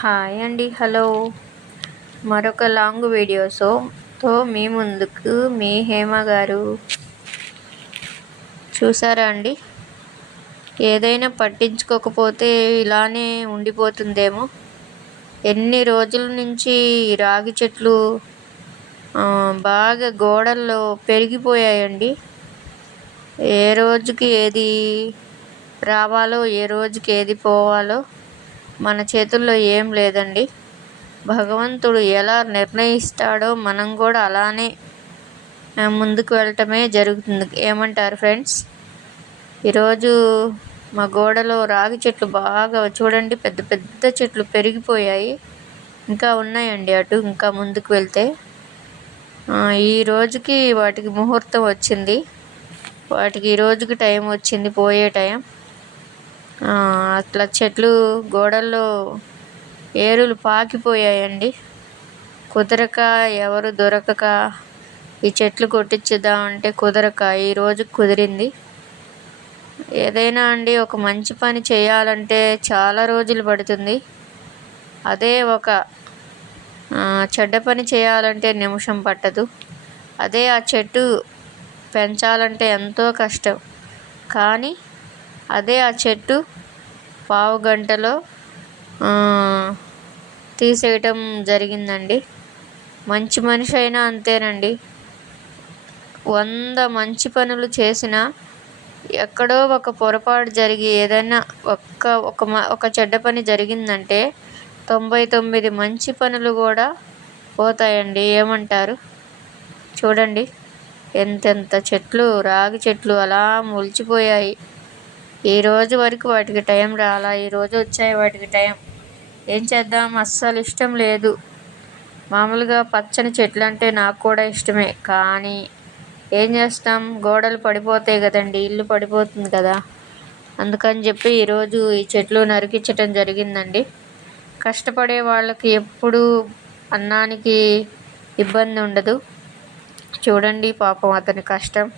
Hi అండి hello. మరొక long వీడియోస్తో మీ ముందుకు మీ హేమ గారు. చూసారా అండి? ఏదైనా పట్టించుకోకపోతే ఇలానే ఉండిపోతుందేమో. ఎన్ని రోజుల నుంచి రాగి చెట్లు బాగా గోడల్లో పెరిగిపోయాయండి. ఏ రోజుకి ఏది రావాలో ఏ రోజుకి ఏది పోవాలో మన చేతుల్లో ఏం లేదండి. భగవంతుడు ఎలా నిర్ణయిస్తాడో మనం కూడా అలానే ముందుకు వెళ్ళటమే జరుగుతుంది. ఏమంటారు ఫ్రెండ్స్? ఈరోజు మా గోడలో రాగి చెట్లు బాగా చూడండి పెద్ద పెద్ద చెట్లు పెరిగిపోయాయి. ఇంకా ఉన్నాయండి అటు ఇంకా ముందుకు వెళ్తే. ఈ రోజుకి వాటికి ముహూర్తం వచ్చింది. వాటికి ఈ రోజుకి టైం వచ్చింది పోయే టైం. అట్లా చెట్లు గోడల్లో ఏరులు పాకిపోయాయండి. కుదరక ఎవరు దొరకక ఈ చెట్లు కొట్టించుదామంటే కుదరక. ఈరోజు కుదిరింది. ఏదైనా అండి ఒక మంచి పని చేయాలంటే చాలా రోజులు పడుతుంది. అదే ఒక చెడ్డ పని చేయాలంటే నిమిషం పట్టదు. అదే ఆ చెట్టు పెంచాలంటే ఎంతో కష్టం. కానీ అదే ఆ చెట్టు పావు గంటలో తీసేయటం జరిగిందండి. మంచి మనిషి అయినా అంతేనండి. వంద మంచి పనులు చేసినా ఎక్కడో ఒక పొరపాటు జరిగి ఏదైనా ఒక్క ఒక ఒక చెడ్డ పని జరిగిందంటే తొంభై తొమ్మిది మంచి పనులు కూడా పోతాయండి. ఏమంటారు? చూడండి. ఎంతెంత చెట్లు రాగి చెట్లు అలా మొలిచిపోయాయి. ఈ రోజు వరకు వాటికి టైం రాలా ఈరోజు వచ్చాయి వాటికి టైం. ఏం చేద్దాం? అస్సలు ఇష్టం లేదు. మామూలుగా పచ్చని చెట్లు అంటే నాకు కూడా ఇష్టమే. కానీ ఏం చేస్తాం? గోడలు పడిపోతాయి కదండి ఇల్లు పడిపోతుంది కదా. అందుకని చెప్పి ఈరోజు ఈ చెట్లు నరికించటం జరిగిందండి. కష్టపడే వాళ్ళకి ఎప్పుడూ అన్నానికి ఇబ్బంది ఉండదు. చూడండి పాపం అతని కష్టం.